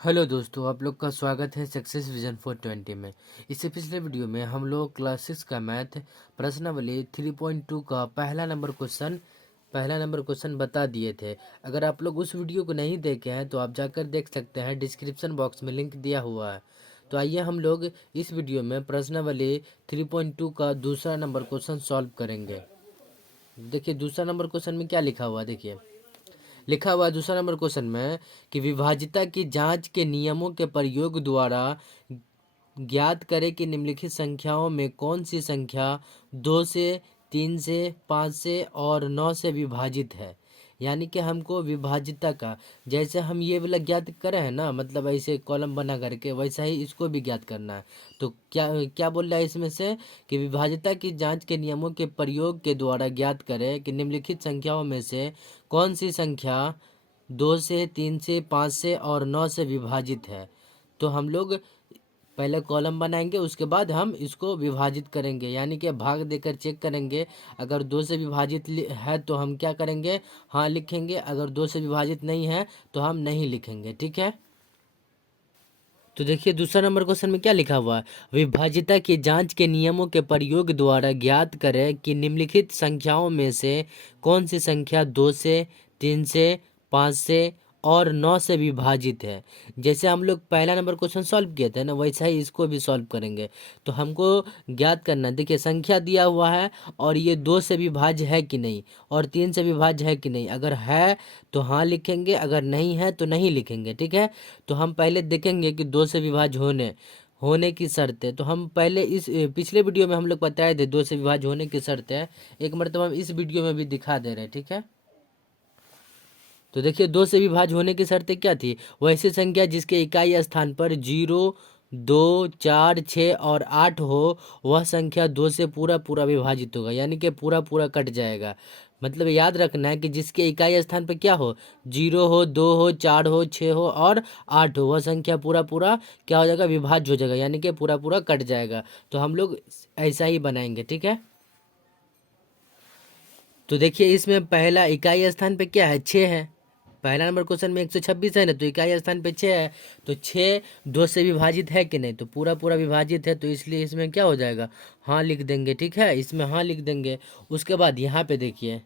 Hello दोस्तों, आप लोग का स्वागत है सक्सेस विजन 420 में। इससे पिछले वीडियो में हम लोग क्लास 6 का मैथ प्रश्नावली 3.2 का पहला नंबर क्वेश्चन बता दिए थे। अगर आप लोग उस वीडियो को नहीं देखे हैं तो आप जाकर देख सकते हैं, डिस्क्रिप्शन बॉक्स में लिंक दिया हुआ है। तो आइए हम लोग इस वीडियो में प्रश्नावली 3.2 का दूसरा नंबर क्वेश्चन सॉल्व करेंगे। देखिए दूसरा नंबर क्वेश्चन में क्या लिखा हुआ है। देखिए लिखा हुआ है दूसरा नंबर क्वेश्चन में कि विभाज्यता की जांच के नियमों के प्रयोग द्वारा ज्ञात करें कि निम्नलिखित संख्याओं में कौन सी संख्या 2 से 3 से 5 से और 9 से विभाजित है। यानी कि हमको विभाज्यता का, जैसे हम ये वाला ज्ञात करें हैं ना, मतलब ऐसे कॉलम बना करके, वैसा ही इसको भी ज्ञात करना है। तो क्या क्या बोल रहा है इसमें से कि विभाज्यता की जांच के नियमों के प्रयोग के द्वारा ज्ञात करें कि निम्नलिखित संख्याओं में से कौन सी संख्या 2 से 3 से 5 से और 9 से विभाजित है। तो हम लोग पहले कॉलम बनाएंगे, उसके बाद हम इसको विभाजित करेंगे, यानी कि भाग देकर चेक करेंगे। अगर 2 से विभाजित है तो हम क्या करेंगे, हाँ लिखेंगे। अगर 2 से विभाजित नहीं है तो हम नहीं लिखेंगे। ठीक है। तो देखिए दूसरा नंबर क्वेश्चन में क्या लिखा हुआ है, विभाज्यता की जांच के नियमों के प्रयोग द्वारा ज्ञात करें कि निम्नलिखित संख्याओं में से कौन सी संख्या 2 से 3 से 5 से और 9 से विभाजित है। जैसे हम लोग पहला नंबर क्वेश्चन सॉल्व किए थे ना, वैसा ही इसको भी सॉल्व करेंगे। तो हमको ज्ञात करना, देखिए संख्या दिया हुआ है और ये 2 से विभाज्य है कि नहीं और 3 से विभाज्य है कि नहीं। अगर है तो हाँ लिखेंगे, अगर नहीं है तो नहीं लिखेंगे। ठीक है। तो हम पहले देखेंगे कि 2 से विभाज्य होने की शर्त है। तो हम पहले इस पिछले वीडियो में हम लोग बताए थे 2 से विभाज्य होने की शर्त है। एक मरतबा हम इस वीडियो में भी दिखा दे रहे हैं। ठीक है। तो देखिए 2 से विभाज्य होने की शर्तें क्या थी, वैसी संख्या जिसके इकाई स्थान पर 0, 2, 4, 6 और 8 हो, वह संख्या 2 से पूरा पूरा विभाजित होगा, यानी कि पूरा पूरा कट जाएगा। मतलब याद रखना है कि जिसके इकाई स्थान पर क्या हो, 0 हो, 2 हो, 4 हो, 6 हो और 8 हो, वह संख्या पूरा पूरा क्या हो जाएगा, विभाज्य हो जाएगा, यानी कि पूरा पूरा कट जाएगा। तो हम लोग ऐसा ही बनाएंगे। ठीक है। तो देखिए इसमें पहला इकाई स्थान पे क्या है, 6 है। पहला नंबर क्वेश्चन में 126 है ना, तो इकाई स्थान पे 6 है। तो 6 2 से विभाजित है कि नहीं, तो पूरा पूरा विभाजित है, तो इसलिए इसमें क्या हो जाएगा, हाँ लिख देंगे। ठीक है, इसमें हाँ लिख देंगे। उसके बाद यहाँ पे देखिए,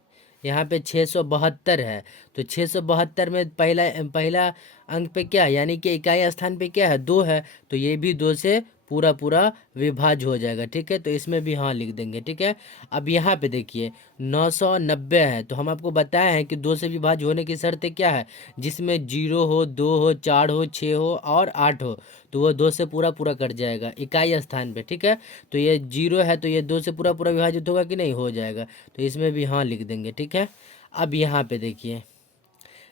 यहाँ पे 672 है। तो 672 में पहला पहला अंक पे क्या है, यानी कि इकाई स्थान पे क्या है, 2 है। तो ये भी 2 से पूरा पूरा विभाज्य हो जाएगा। ठीक है, तो इसमें भी हाँ लिख देंगे। ठीक है। अब यहाँ पे देखिए 990 है। तो हम आपको बताए हैं कि 2 से विभाज्य होने की शर्त क्या है, जिसमें 0 हो, 2 हो, 4 हो, 6 हो और 8 हो, तो वो 2 से पूरा पूरा कट जाएगा इकाई स्थान पे। ठीक है। तो ये 0 है तो ये 2 से पूरा पूरा विभाजित होगा कि नहीं, हो जाएगा। तो इसमें भी हाँ लिख देंगे। ठीक है। अब यहाँ पे देखिए,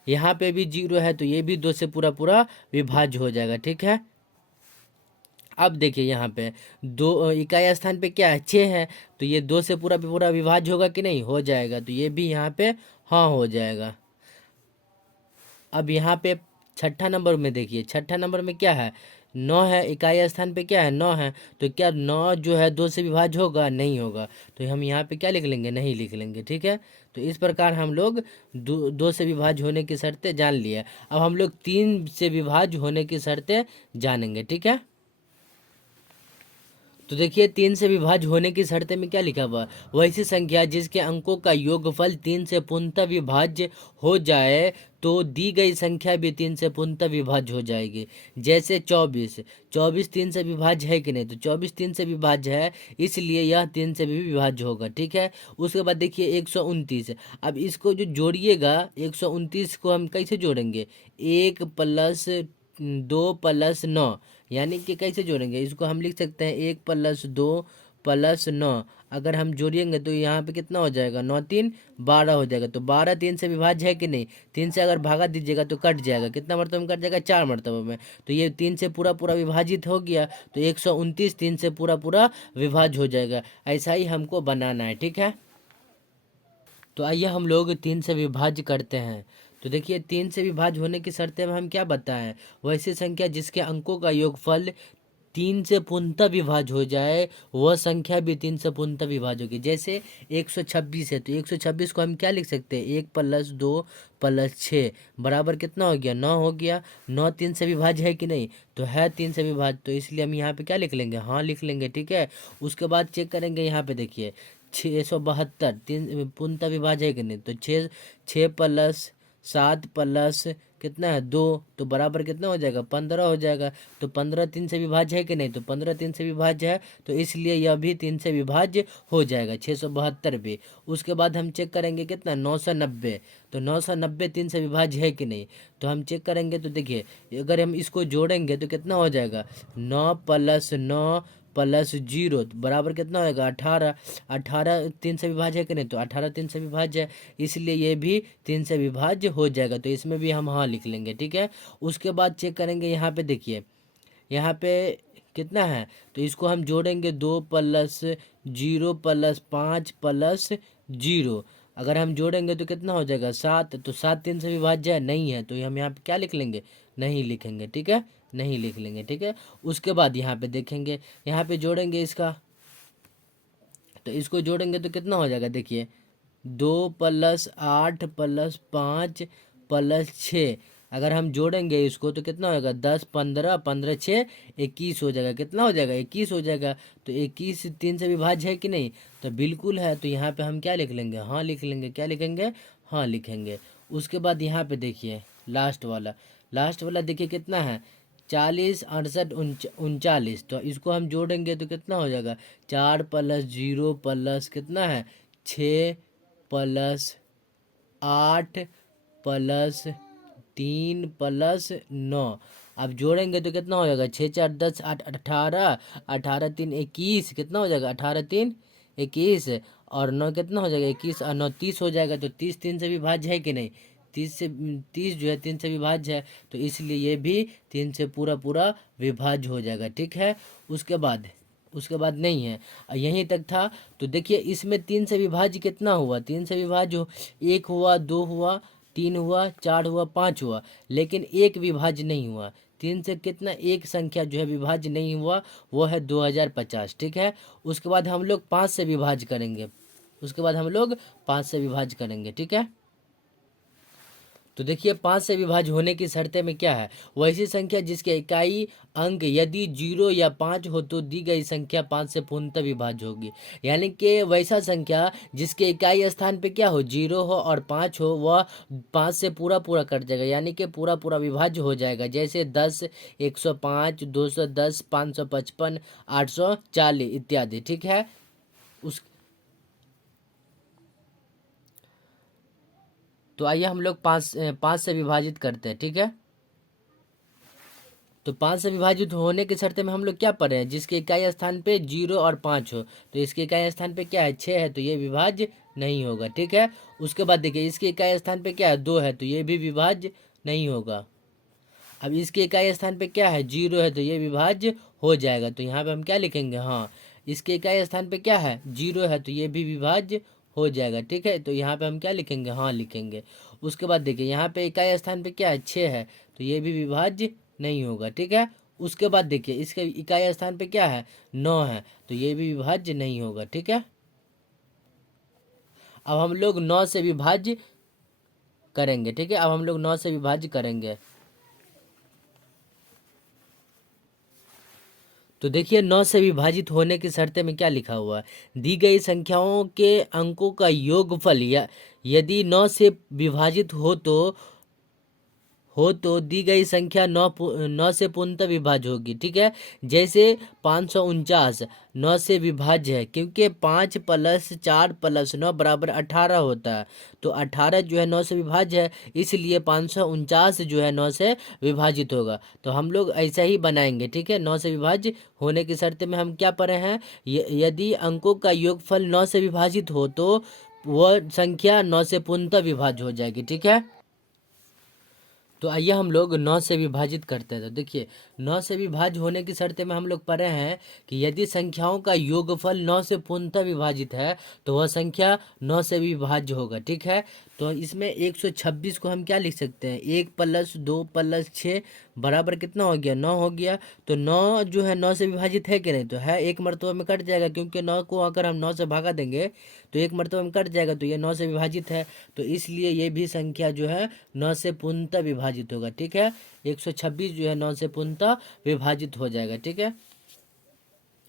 यहाँ पे भी 0 है तो ये भी 2 से पूरा पूरा विभाज्य हो जाएगा। ठीक है। अब देखिए यहाँ पे दो इकाई स्थान पे क्या है, 6 है। तो ये 2 से पूरा पूरा विभाज्य होगा कि नहीं, हो जाएगा। तो ये भी यहाँ पे हाँ हो जाएगा। अब यहाँ पे छठा नंबर में देखिए, छठा नंबर में क्या है, 9 है। इकाई स्थान पे क्या है, 9 है। तो क्या 9 जो है 2 से विभाज्य होगा, नहीं होगा। तो हम यहाँ पे क्या लिख लेंगे, नहीं लिख लेंगे। ठीक है। तो इस प्रकार हम लोग 2 से विभाज्य होने की शर्तें जान लिए। अब हम लोग 3 से विभाज्य होने की शर्तें जानेंगे। ठीक है। तो देखिए 3 से विभाज्य होने की शर्त में क्या लिखा हुआ, वैसी संख्या जिसके अंकों का योगफल 3 से पूर्णतः विभाज्य हो जाए तो दी गई संख्या भी 3 से पूर्णतः विभाज्य हो जाएगी। जैसे 24, 24 3 से विभाज्य है कि नहीं, तो 24 3 से विभाज्य है, इसलिए यह 3 से भी विभाज्य होगा। ठीक है। उसके बाद देखिए 129। अब इसको जो जोड़िएगा, 129 को हम कैसे जोड़ेंगे, 1+2+9, यानी कि कैसे जोड़ेंगे इसको, हम लिख सकते हैं 1+2+9। अगर हम जोड़ेंगे तो यहाँ पे कितना हो जाएगा, 9 3 12 हो जाएगा। तो 12 3 से विभाज्य है कि नहीं, 3 से अगर भागा दीजिएगा तो कट जाएगा, कितना मरतबा में कट जाएगा, 4 मरतबा में। तो ये 3 से पूरा पूरा विभाजित हो गया। तो 129 3 से पूरा पूरा विभाज्य हो जाएगा। ऐसा ही हमको बनाना है। ठीक है। तो आइए हम लोग 3 से विभाज्य करते हैं। तो देखिए 3 से विभाज्य होने की शर्तें में हम क्या बताएं, वैसी संख्या जिसके अंकों का योगफल 3 से पूर्णतः विभाज्य हो जाए वह संख्या भी 3 से पूर्णतः विभाज्य होगी। जैसे 126 है तो 126 को हम क्या लिख सकते हैं, 1 + 2 + 6 बराबर कितना हो गया, 9 हो गया। 9 3 से विभाज्य है कि नहीं, तो है 3 से विभाज्य, तो इसलिए हम यहाँ पे क्या लिख लेंगे, हाँ लिख लेंगे। ठीक है, उसके बाद चेक करेंगे, यहाँ पे देखिए 672 तीन पूर्णतः विभाज्य है कि नहीं, तो 6 + 7 प्लस कितना है 2, तो बराबर कितना हो जाएगा, 15 हो जाएगा। तो 15 3 से विभाज्य है कि नहीं, तो 15 3 से विभाज्य है, तो इसलिए यह भी 3 से विभाज्य हो जाएगा, 672 भी। उसके बाद हम चेक करेंगे कितना, 990, तो 990 3 से विभाज्य है कि नहीं, तो हम चेक करेंगे। तो देखिए अगर हम इसको जोड़ेंगे तो कितना हो जाएगा, 9 + 9 + 0 बराबर कितना होगा, 18। 18 3 से विभाज्य है कि नहीं, तो 18 3 से विभाज्य है, इसलिए ये भी 3 से विभाज्य हो जाएगा, तो इसमें भी हम हाँ लिख लेंगे। ठीक है, उसके बाद चेक करेंगे, यहाँ पे देखिए यहाँ पे कितना है, तो इसको हम जोड़ेंगे 2 + 0 + 5 + 0, अगर हम जोड़ेंगे तो कितना हो जाएगा, 7। तो 7 3 से विभाज्य है, नहीं है, तो हम यहाँ पे क्या लिख लेंगे, नहीं लिखेंगे। ठीक है, नहीं लिख लेंगे। ठीक है, उसके बाद यहाँ पे देखेंगे, यहाँ पे जोड़ेंगे इसका, तो इसको जोड़ेंगे तो कितना हो जाएगा, देखिए 2 + 8 + 5 + 6, अगर हम जोड़ेंगे इसको तो कितना होगा, 10 15 15 6 21 हो जाएगा। कितना हो जाएगा, 21 हो जाएगा। तो 21 3 से विभाज्य है कि नहीं, तो बिल्कुल है, तो यहाँ पे हम क्या लिख लेंगे, हाँ लिख लेंगे। क्या लिखेंगे, हाँ लिखेंगे। उसके बाद यहाँ पे देखिए लास्ट वाला देखिए कितना है, 40 68 39, तो इसको हम जोड़ेंगे तो कितना हो जाएगा, 4 + 0 + कितना है, 6 + 8 + 3 + 9, अब जोड़ेंगे तो कितना हो जाएगा, 6 4 10 8 18, 18 3 21, कितना हो जाएगा, 18 3 21, और 9 कितना हो जाएगा, 21 और 9 30 हो जाएगा। तो 30 3 से विभाज्य है कि नहीं, 30 जो है 3 से विभाज्य है, तो इसलिए ये भी 3 से पूरा पूरा विभाज्य हो जाएगा। ठीक है, उसके बाद नहीं है, यहीं तक था। तो देखिए इसमें 3 से विभाज्य कितना हुआ, 3 से विभाज्य 1 हुआ, 2 हुआ, 3 हुआ, 4 हुआ, 5 हुआ, लेकिन एक विभाज्य नहीं हुआ। 3 से कितना, एक संख्या जो है विभाज्य नहीं हुआ, वो है 2050। ठीक है, उसके बाद हम लोग 5 से विभाज्य करेंगे, ठीक है। तो देखिए 5 से विभाज्य होने की शर्तें में क्या है, वैसी संख्या जिसके इकाई अंक यदि 0 या 5 हो तो दी गई संख्या 5 से पूर्णतः विभाज्य होगी। यानी कि वैसा संख्या जिसके इकाई स्थान पे क्या हो, 0 हो और 5 हो, वह 5 से पूरा पूरा कट जाएगा, यानी कि पूरा पूरा विभाज्य हो जाएगा। जैसे 10 105 210 555 840 इत्यादि। ठीक है, उस तो आइए हम लोग पाँच से विभाजित करते हैं। ठीक है, तो 5 से विभाजित होने के शर्त में हम लोग क्या पढ़ रहे हैं, जिसके इकाई स्थान पे 0 और 5 हो, तो इसके इकाई स्थान पे क्या है, 6 है, तो ये विभाज्य नहीं होगा। ठीक है, उसके बाद देखिए इसके इकाई स्थान पे क्या है, 2 है, तो ये भी विभाज्य नहीं होगा। अब इसके इकाई स्थान पे क्या है, 0 है, तो ये विभाज्य हो जाएगा। तो यहाँ पे हम क्या लिखेंगे, हाँ इसके इकाई स्थान पे क्या है, 0 है, तो ये भी विभाज्य हो जाएगा। ठीक है, तो यहाँ पे हम क्या लिखेंगे, हाँ लिखेंगे। उसके बाद देखिए यहाँ पे इकाई स्थान पे क्या है, 6 है, तो ये भी विभाज्य नहीं होगा। ठीक है, उसके बाद देखिए इसके इकाई स्थान पे क्या है, 9 है, तो ये भी विभाज्य नहीं होगा। ठीक है, अब हम लोग 9 से विभाज्य करेंगे। ठीक है, अब हम लोग 9 से विभाज्य करेंगे। तो देखिए 9 से विभाजित होने की शर्तें में क्या लिखा हुआ है, दी गई संख्याओं के अंकों का योगफल या यदि 9 से विभाजित हो तो दी गई संख्या 9 से पूर्णतः विभाज्य होगी। ठीक है, जैसे 549 9 से विभाज्य है, क्योंकि 5 + 4 + 9 = 18 होता है, तो 18 जो है 9 से विभाज्य है, इसलिए 549 जो है 9 से विभाजित होगा। तो हम लोग ऐसा ही बनाएंगे। ठीक है, 9 से विभाज्य होने की शर्त में हम क्या पढ़े हैं, यदि अंकों का योगफल 9 से विभाजित हो तो वह संख्या 9 से पूर्णतः विभाज्य हो जाएगी। ठीक है, तो आइए हम लोग 9 से विभाजित करते हैं। तो देखिए 9 से विभाज्य होने की शर्त में हम लोग पढ़े हैं कि यदि संख्याओं का योगफल 9 से पूर्णतः विभाजित है तो वह संख्या 9 से विभाज्य होगा। ठीक है, तो इसमें 126 को हम क्या लिख सकते हैं, 1+2+6 बराबर कितना हो गया, 9 हो गया। तो 9 जो है 9 से विभाजित है कि नहीं, तो है, एक मरतबा में कट जाएगा, क्योंकि 9 को अगर हम 9 से भागा देंगे तो एक मरतबा में कट जाएगा, तो ये 9 से विभाजित है। तो इसलिए ये भी संख्या जो है 9 से पूर्णतः विभाजित होगा। ठीक है, 126 जो है 9 से पूर्णतः विभाजित हो जाएगा। ठीक है,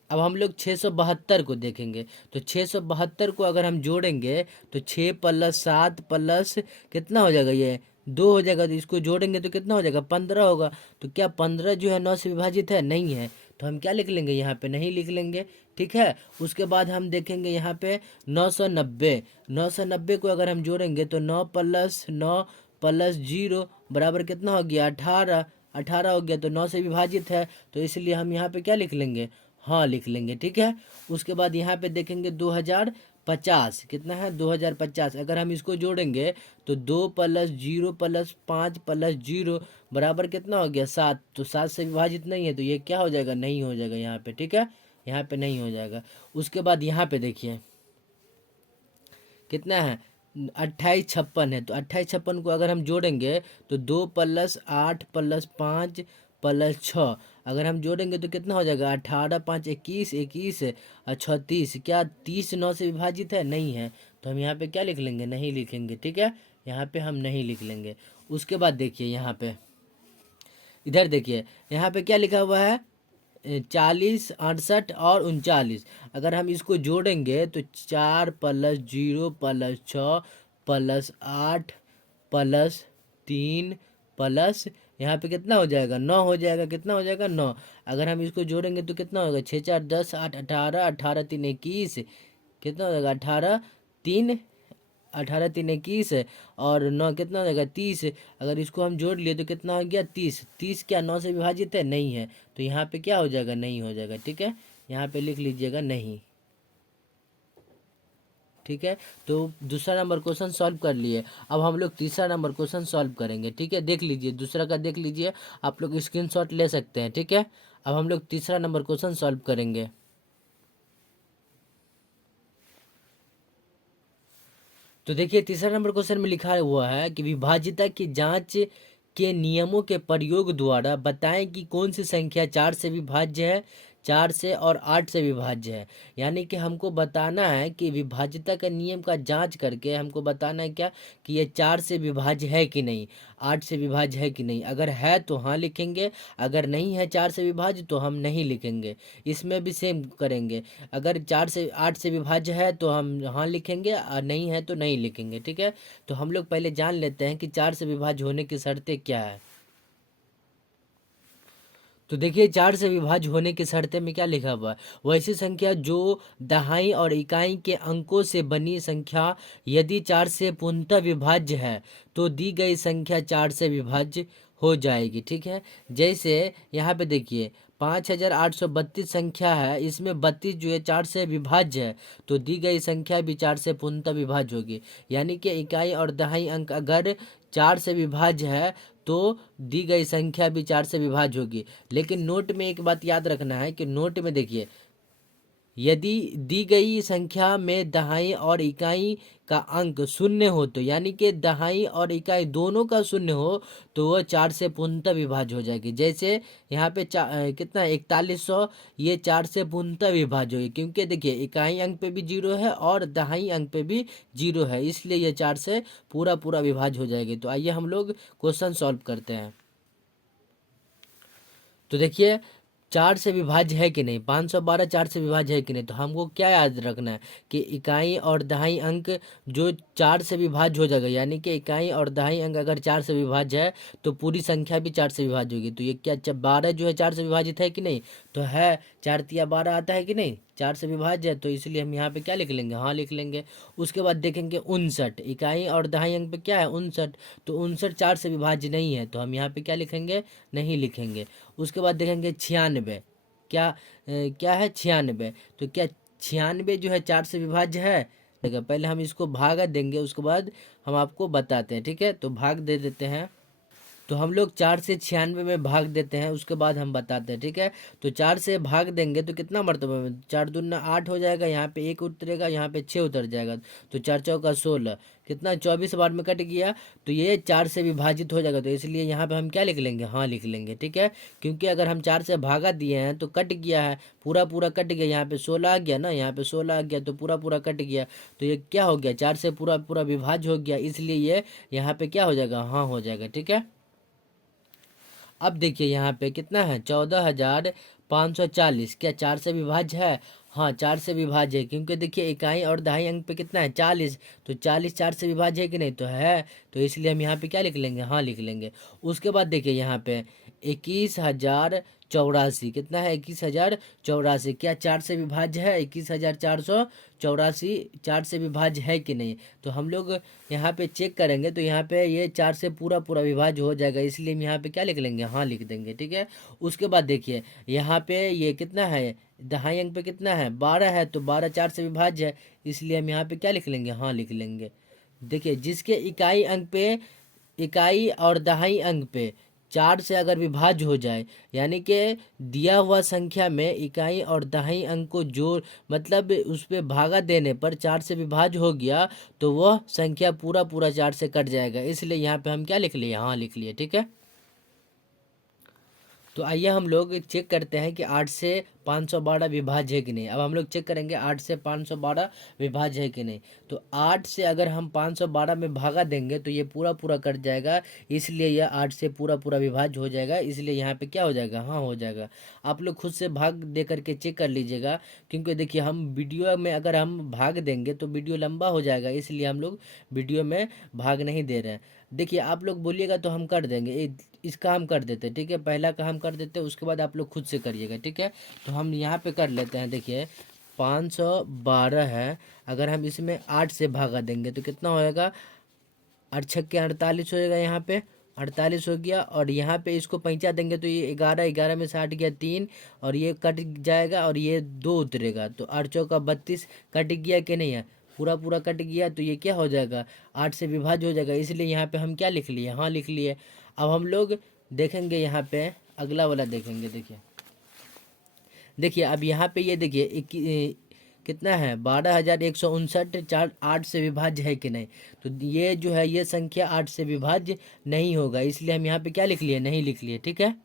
अब हम लोग 672 को देखेंगे। तो 672 को अगर हम जोड़ेंगे तो 6+7+ कितना हो जाएगा, ये 2 हो जाएगा। तो इसको जोड़ेंगे तो कितना हो जाएगा, 15 होगा। तो क्या 15 जो है 9 से विभाजित है, नहीं है। तो हम क्या लिख लेंगे, यहाँ पे नहीं लिख लेंगे। ठीक है, उसके बाद हम देखेंगे यहाँ पे 990। 990 को अगर हम जोड़ेंगे तो 9+9+0 बराबर कितना हो गया, 18। 18 हो गया, तो 9 से विभाजित है, तो इसलिए हम यहाँ पे क्या लिख लेंगे, हाँ लिख लेंगे। ठीक है, उसके बाद यहाँ पे देखेंगे 2050 कितना है, 2050। अगर हम इसको जोड़ेंगे तो 2+0+5+0 बराबर कितना हो गया, 7। तो 7 से विभाजित नहीं है, तो ये क्या हो जाएगा, नहीं हो जाएगा यहाँ पे। ठीक है, यहाँ पे नहीं हो जाएगा। उसके बाद यहाँ पे देखिए कितना है, 2856 है। तो 2856 को अगर हम जोड़ेंगे तो 2+8+5+6 अगर हम जोड़ेंगे तो कितना हो जाएगा, 18×5 = 21, 21 और 36, क्या 30 9 से विभाजित है, नहीं है। तो हम यहाँ पे क्या लिख लेंगे, नहीं लिखेंगे। ठीक है, यहाँ पे हम नहीं लिख लेंगे। उसके बाद देखिए यहाँ पे, इधर देखिए यहाँ पे क्या लिखा हुआ है, 40, 68 और 39। अगर हम इसको जोड़ेंगे तो 4+0+6+8+3 प्लस यहाँ पे कितना हो जाएगा, 9 हो जाएगा। कितना हो जाएगा, 9। अगर हम इसको जोड़ेंगे तो कितना होगा, 6 4 10 8 18, 18 3 21, कितना हो जाएगा, 18 3 और 9 कितना हो जाएगा, 30। अगर इसको हम जोड़ लिए तो कितना हो गया, 30। 30 क्या 9 से विभाजित है, नहीं है। तो यहाँ पे क्या हो जाएगा, नहीं हो जाएगा। ठीक है, यहाँ पे लिख लीजिएगा नहीं। ठीक है, तो दूसरा नंबर क्वेश्चन सॉल्व कर लिए। अब हम लोग तीसरा नंबर क्वेश्चन सॉल्व करेंगे। ठीक है, देख लीजिए, दूसरा का देख लीजिए, आप लोग स्क्रीनशॉट ले सकते हैं। ठीक है, अब हम लोग तीसरा नंबर क्वेश्चन सॉल्व करेंगे। तो देखिए तीसरा नंबर क्वेश्चन में लिखा हुआ है कि विभाज्यता की जांच के नियमों के प्रयोग द्वारा बताएं कि कौन सी संख्या 4 से विभाज्य है, 4 से और 8 से विभाज्य है। यानी कि हमको बताना है कि विभाज्यता का नियम का जांच करके हमको बताना है क्या, कि ये 4 से विभाज्य है कि नहीं, 8 से विभाज्य है कि नहीं। अगर है तो हाँ लिखेंगे, अगर नहीं है 4 से विभाज्य तो हम नहीं लिखेंगे। इसमें भी सेम करेंगे, अगर 4 से 8 से विभाज्य है तो हम हाँ लिखेंगे, और नहीं है तो नहीं लिखेंगे। ठीक है, तो हम लोग पहले जान लेते हैं कि 4 से विभाज्य होने की शर्तें क्या है। तो देखिए 4 से विभाज्य होने की शर्तें में क्या लिखा हुआ है, वैसी संख्या जो दहाई और इकाई के अंकों से बनी संख्या यदि 4 से पूर्णतः विभाज्य है तो दी गई संख्या 4 से विभाज्य हो जाएगी। ठीक है, जैसे यहाँ पे देखिए 5832 संख्या है, इसमें 32 जो है 4 से विभाज्य है, तो दी गई संख्या भी 4 से पूर्णतः विभाज्य होगी। यानी कि इकाई और दहाई अंक अगर 4 से विभाज्य है तो दी गई संख्या भी 4 से विभाज्य होगी। लेकिन नोट में एक बात याद रखना है कि नोट में देखिए, यदि दी गई संख्या में दहाई और इकाई का अंक शून्य हो, तो यानी कि दहाई और इकाई दोनों का शून्य हो, तो वह 4 से पूर्णतः विभाज्य हो जाएगी। जैसे यहाँ पे कितना 4100, ये 4 से पूर्णतः विभाज्य होगी, क्योंकि देखिए इकाई अंक पे भी 0 है और दहाई अंक पे भी 0 है, इसलिए ये 4 से पूरा पूरा विभाज्य हो जाएगी। तो आइए हम लोग क्वेश्चन सॉल्व करते हैं। तो देखिए 4 से विभाज्य है कि नहीं, 512 4 से विभाज्य है कि नहीं। तो हमको क्या याद रखना है कि इकाई और दहाई अंक जो 4 से विभाज्य हो जाएगा, यानी कि इकाई और दहाई अंक अगर 4 से विभाज्य है तो पूरी संख्या भी 4 से विभाज्य होगी। तो ये क्या 12 जो है 4 से विभाजित है कि नहीं, तो है, 4 तिया 12 आता है कि नहीं, 4 से विभाज्य है, तो इसलिए हम यहाँ पे क्या लिख लेंगे, हाँ लिख लेंगे। उसके बाद देखेंगे 59, इकाई और दहाई अंक पे क्या है 59, तो 59 4 से विभाज्य नहीं है, तो हम यहाँ पे क्या लिखेंगे, नहीं लिखेंगे। उसके बाद देखेंगे 96, क्या क्या है 96, तो क्या 96 जो है 4 से विभाज्य है। देखिए पहले हम इसको भागा देंगे, उसके बाद हम आपको बताते हैं। ठीक है, तो भाग दे देते हैं। तो हम लोग 4 से 96 में भाग देते हैं, उसके बाद हम बताते हैं, ठीक है। तो 4 से भाग देंगे तो कितना मरतबा में, 4 दूना 8 हो जाएगा, यहाँ पे 1 उतरेगा, यहाँ पे 6 उतर जाएगा, तो 4 चौका 16, कितना 24 बार में कट गया। तो ये 4 से विभाजित हो जाएगा, तो इसलिए यहाँ पे हम क्या लिख लेंगे, हाँ लिख लेंगे, ठीक है। क्योंकि अगर हम 4 से भागा दिए हैं तो कट गया है, पूरा पूरा कट गया, यहाँ पे 16 आ गया ना, यहाँ पे 16 आ गया, तो पूरा पूरा कट गया, तो ये क्या हो गया, 4 से पूरा पूरा विभाज्य हो गया, इसलिए ये यहाँ पे क्या हो जाएगा, हाँ हो जाएगा, ठीक है। अब देखिए यहाँ पे कितना है, 14,540, क्या 4 से विभाज्य है, हाँ 4 से विभाज्य है, क्योंकि देखिए इकाई और दहाई अंक पे कितना है 40, तो 40 4 से विभाज्य है कि नहीं, तो है, तो इसलिए हम यहाँ पे क्या लिख लेंगे, हाँ लिख लेंगे। उसके बाद देखिए यहाँ पे 21,084, कितना है 21,084, क्या 4 से विभाज्य है, 21,484 4 से विभाज्य है कि नहीं, तो हम लोग यहाँ पे चेक करेंगे, तो यहाँ पे ये 4 से पूरा पूरा विभाज्य हो जाएगा, इसलिए हम यहाँ पे क्या लिख लेंगे, हाँ लिख देंगे, ठीक है। उसके बाद देखिए यहाँ पे ये कितना है, दहाई अंक पे कितना है 12 है, तो 12 4 से विभाज्य है, इसलिए हम यहाँ पे क्या लिख लेंगे, हाँ लिख लेंगे। देखिए जिसके इकाई अंक पे, इकाई और दहाई अंक पे 4 से अगर विभाज्य हो जाए, यानी कि दिया हुआ संख्या में इकाई और दहाई अंक को जोड़, मतलब उस पे भागा देने पर 4 से विभाज्य हो गया, तो वह संख्या पूरा पूरा 4 से कट जाएगा, इसलिए यहाँ पे हम क्या लिख लिए, हाँ लिख लिए, ठीक है। तो आइए हम लोग चेक करते हैं कि 8 से 512 विभाज्य है कि नहीं। अब हम लोग चेक करेंगे 8 से 512 विभाज्य है कि नहीं। तो 8 से अगर हम 512 में भागा देंगे तो ये पूरा पूरा कट जाएगा, इसलिए यह 8 से पूरा पूरा विभाज्य हो जाएगा, इसलिए यहाँ पे क्या हो जाएगा, हाँ हो जाएगा। आप लोग खुद से भाग दे करके चेक कर लीजिएगा, क्योंकि देखिए हम वीडियो में अगर हम भाग देंगे तो वीडियो लंबा हो जाएगा, इसलिए हम लोग वीडियो में भाग नहीं दे रहे हैं। देखिए आप लोग बोलिएगा तो हम कर देंगे, इसका हम कर देते, ठीक है, पहला का हम कर देते, उसके बाद आप लोग खुद से करिएगा, ठीक है। तो हम यहाँ पे कर लेते हैं, देखिए 512 है, अगर हम इसमें 8 से भागा देंगे तो कितना होएगा, 8 छक्के 48 हो जाएगा, यहाँ पे 48 हो गया, और यहाँ पे इसको पैंचा देंगे तो ये 11, 11 में से 8 गया 3, और ये कट जाएगा और ये 2 उतरेगा, तो 8 चौका 32 कट गया कि नहीं है, पूरा पूरा कट गया, तो ये क्या हो जाएगा, 8 से विभाज्य हो जाएगा, इसलिए यहाँ पे हम क्या लिख लिए, हाँ लिख लिए। अब हम लोग देखेंगे यहाँ पे अगला वाला देखेंगे, देखिए देखिए अब यहाँ पे ये देखिए कितना है, 12,159, 4 8 से विभाज्य है कि नहीं, तो ये जो है ये संख्या 8 से विभाज्य नहीं होगा, इसलिए हम यहाँ पे क्या लिख लिए, नहीं लिख लिए, ठीक है।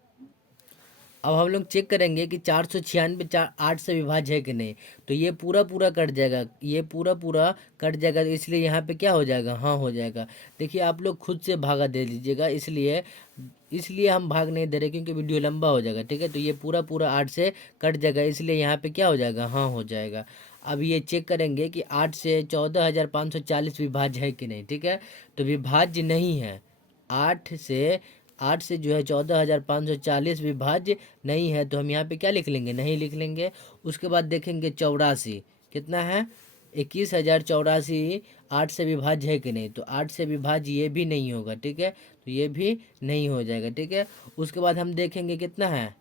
अब हम लोग चेक करेंगे कि 496 8 से विभाज्य है कि नहीं, तो ये पूरा पूरा कट जाएगा, ये पूरा पूरा कट जाएगा, तो इसलिए यहाँ पे क्या हो जाएगा, हाँ हो जाएगा। देखिए आप लोग खुद से भागा दे दीजिएगा, इसलिए इसलिए हम भाग नहीं दे रहे क्योंकि वीडियो लंबा हो जाएगा, ठीक है। तो ये पूरा पूरा 8 से कट जाएगा, इसलिए यहाँ पे क्या हो जाएगा, हाँ हो जाएगा। अब ये चेक करेंगे कि 8 से 14,540 विभाज्य है कि नहीं, ठीक है, तो विभाज्य नहीं है, 8 से जो है 14,540 विभाज्य नहीं है, तो हम यहाँ पे क्या लिख लेंगे, नहीं लिख लेंगे। उसके बाद देखेंगे 84, कितना है 21,084, 8 से विभाज्य है कि नहीं, तो 8 से विभाज्य ये भी नहीं होगा, ठीक है, तो ये भी नहीं हो जाएगा, ठीक है। उसके बाद हम देखेंगे कितना है,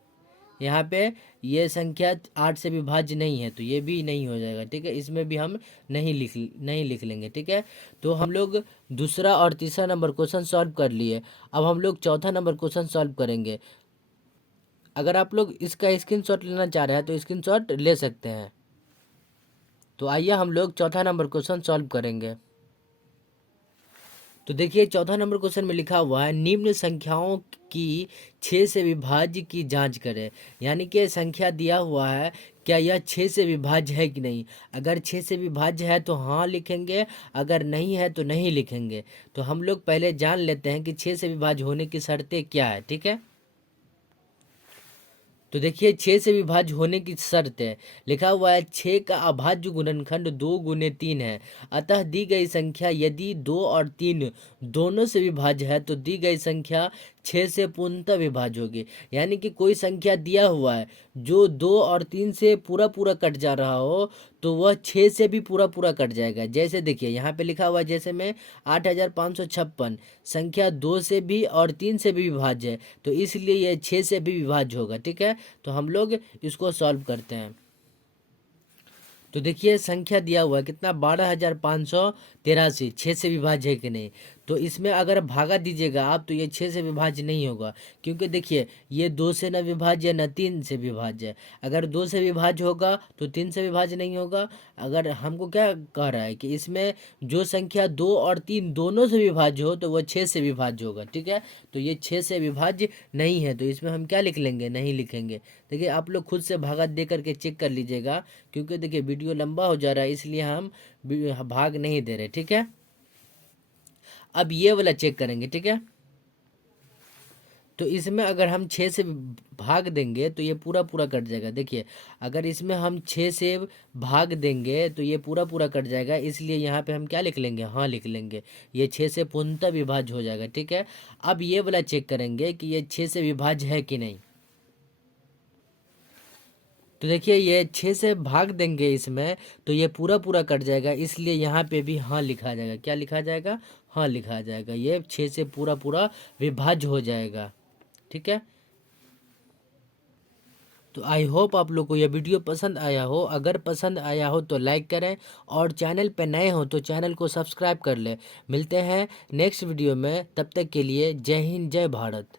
यहाँ पे ये संख्या 8 से विभाज्य नहीं है, तो ये भी नहीं हो जाएगा, ठीक है, इसमें भी हम नहीं लिख लेंगे, ठीक है। तो हम लोग दूसरा और तीसरा नंबर क्वेश्चन सॉल्व कर लिए। अब हम लोग चौथा नंबर क्वेश्चन सॉल्व करेंगे। अगर आप लोग इसका स्क्रीनशॉट लेना चाह रहे हैं तो स्क्रीनशॉट ले सकते हैं। तो आइए हम लोग चौथा नंबर क्वेश्चन सॉल्व करेंगे। तो देखिए चौथा नंबर क्वेश्चन में लिखा हुआ है, निम्न संख्याओं की 6 से विभाज्य की जांच करें। यानी कि संख्या दिया हुआ है, क्या यह 6 से विभाज्य है कि नहीं। अगर 6 से विभाज्य है तो हाँ लिखेंगे, अगर नहीं है तो नहीं लिखेंगे। तो हम लोग पहले जान लेते हैं कि 6 से विभाज्य होने की शर्तें क्या है, ठीक है। तो देखिए 6 से विभाज्य होने की शर्त है, लिखा हुआ है 6 का अभाज्य गुणनखंड 2 गुने 3 है, अतः दी गई संख्या यदि 2 और 3 दोनों से विभाज्य है तो दी गई संख्या 6 से पूर्णतः विभाज्य होगी। यानी कि कोई संख्या दिया हुआ है जो 2 और 3 से पूरा पूरा कट जा रहा हो, तो वह 6 से भी पूरा पूरा कट जाएगा। जैसे देखिए यहाँ पे लिखा हुआ है, जैसे में 8,556 संख्या 2 से भी और 3 से भी विभाज्य है, तो इसलिए यह 6 से भी विभाज्य होगा, ठीक है। तो हम लोग इसको सॉल्व करते हैं। तो देखिए संख्या दिया हुआ है कितना, 12,583, 6 से विभाज्य है कि नहीं। तो इसमें अगर भागा दीजिएगा आप तो ये 6 से विभाज्य नहीं होगा, क्योंकि देखिए ये 2 से न विभाज्य न 3 से विभाज्य है। अगर 2 से विभाज्य होगा तो 3 से विभाज्य नहीं होगा। अगर हमको क्या कह रहा है कि इसमें जो संख्या 2 और 3 दोनों से विभाज्य हो तो वह 6 से विभाज्य होगा, ठीक है। तो ये 6 से विभाज्य नहीं है, तो इसमें हम क्या लिख लेंगे, नहीं लिखेंगे। देखिए आप लोग खुद से भागा दे करके चेक कर लीजिएगा, क्योंकि देखिए वीडियो लंबा हो जा रहा है इसलिए हम भाग नहीं दे रहे, ठीक है। अब ये वाला चेक करेंगे, ठीक है। तो इसमें अगर हम 6 से भाग देंगे तो ये पूरा पूरा कट जाएगा। देखिए अगर इसमें हम 6 से भाग देंगे तो ये पूरा पूरा कट जाएगा, इसलिए यहाँ पे हम क्या लिख लेंगे, हाँ लिख लेंगे। ये 6 से पूर्णतः विभाज्य हो जाएगा, ठीक है। अब ये वाला चेक करेंगे कि ये 6 से विभाज्य है कि नहीं। तो देखिए ये 6 से भाग देंगे इसमें तो ये पूरा पूरा कट जाएगा, इसलिए यहाँ पे भी हाँ लिखा जाएगा। क्या लिखा जाएगा, हाँ लिखा जाएगा। ये 6 से पूरा पूरा विभाज्य हो जाएगा, ठीक है। तो आई होप आप लोग को यह वीडियो पसंद आया हो। अगर पसंद आया हो तो लाइक करें, और चैनल पे नए हो तो चैनल को सब्सक्राइब कर लें। मिलते हैं नेक्स्ट वीडियो में, तब तक के लिए जय हिंद जय भारत।